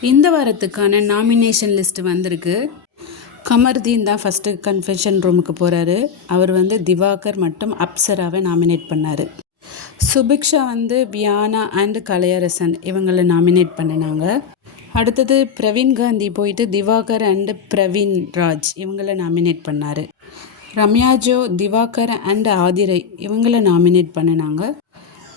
இந்த வாரத்துக்கான nomination list வந்திருக்கு. கமர்தீன் தான் ஃபஸ்ட்டு கன்ஃபெஷன் ரூமுக்கு போகிறாரு அவர் வந்து திவாகர் மற்றும் அப்சராவை நாமினேட் பண்ணார். சுபிக்ஷா வந்து வியானா அண்ட் கலையரசன் இவங்களை நாமினேட் பண்ணினாங்க. அடுத்தது பிரவீன் காந்தி போயிட்டு திவாகர் அண்ட் பிரவீன் ராஜ் இவங்களை நாமினேட் பண்ணார். ரம்யாஜோ திவாகர் அண்ட் ஆதிரை இவங்களை நாமினேட் பண்ணினாங்க.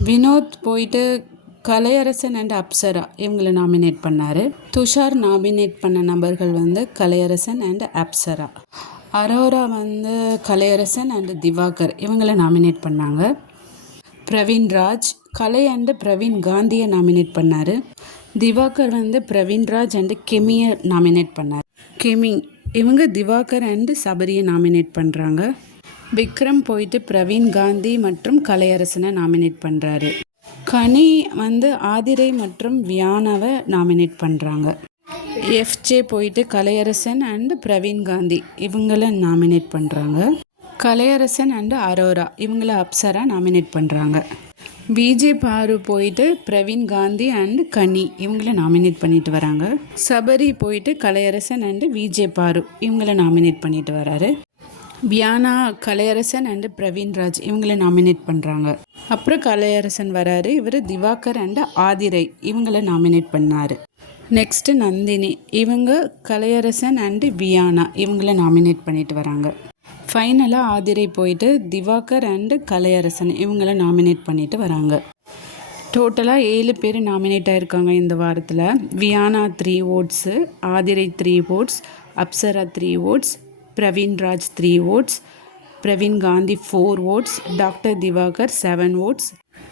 வினோத் போயிட்டு கலையரசன் அண்ட் அப்சரா இவங்களை நாமினேட் பண்ணார். துஷார் நாமினேட் பண்ண நபர்கள் வந்து கலையரசன் அண்ட் அப்சரா. அரோரா வந்து கலையரசன் அண்ட் திவாகர் இவங்களை நாமினேட் பண்ணாங்க. பிரவீன் ராஜ் கலை அண்டு பிரவீன் காந்தியை நாமினேட் பண்ணார். திவாகர் வந்து பிரவீன் ராஜ் அண்டு கெமியை நாமினேட் பண்ணார். கெமி இவங்க திவாகர் அண்டு சபரியை நாமினேட் பண்ணுறாங்க விக்ரம் போயிட்டு பிரவீன் காந்தி மற்றும் கலையரசனை நாமினேட் பண்ணுறாரு கனி வந்து ஆதிரை மற்றும் வியானாவை நாமினேட் பண்ணுறாங்க எஃப்ஜே போயிட்டு கலையரசன் அண்டு பிரவீன் காந்தி இவங்கள நாமினேட் பண்ணுறாங்க கலையரசன் அண்டு அரோரா இவங்கள அப்சரா நாமினேட் பண்ணுறாங்க பிஜே பாரு போயிட்டு பிரவீன் காந்தி அண்ட் கனி இவங்கள நாமினேட் பண்ணிட்டு வராங்க. சபரி போயிட்டு கலையரசன் அண்டு விஜே பாரு இவங்கள நாமினேட் பண்ணிட்டு வராரு. பியானா கலையரசன் அண்டு பிரவீன் ராஜ் இவங்கள நாமினேட் பண்ணுறாங்க அப்புறம் கலையரசன் வராரு. இவர் திவாகர் அண்ட் ஆதிரை. இவங்களை நாமினேட் பண்ணார். நெக்ஸ்ட்டு நந்தினி. இவங்க கலையரசன் அண்டு வியானா. இவங்கள நாமினேட் பண்ணிட்டு வராங்க. ஃபைனலாக ஆதிரை போயிட்டு திவாகர் அண்டு கலையரசன் இவங்கள நாமினேட் பண்ணிட்டு வராங்க. டோட்டலாக ஏழு பேர் நாமினேட் ஆகிருக்காங்க இந்த வாரத்தில். Viyana three votes Aadhirai three votes Apsara three votes Praveen Raj three votes Praveen Gandhi four votes doctor Diwakar seven votes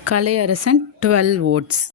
Kalaiyarasan twelve votes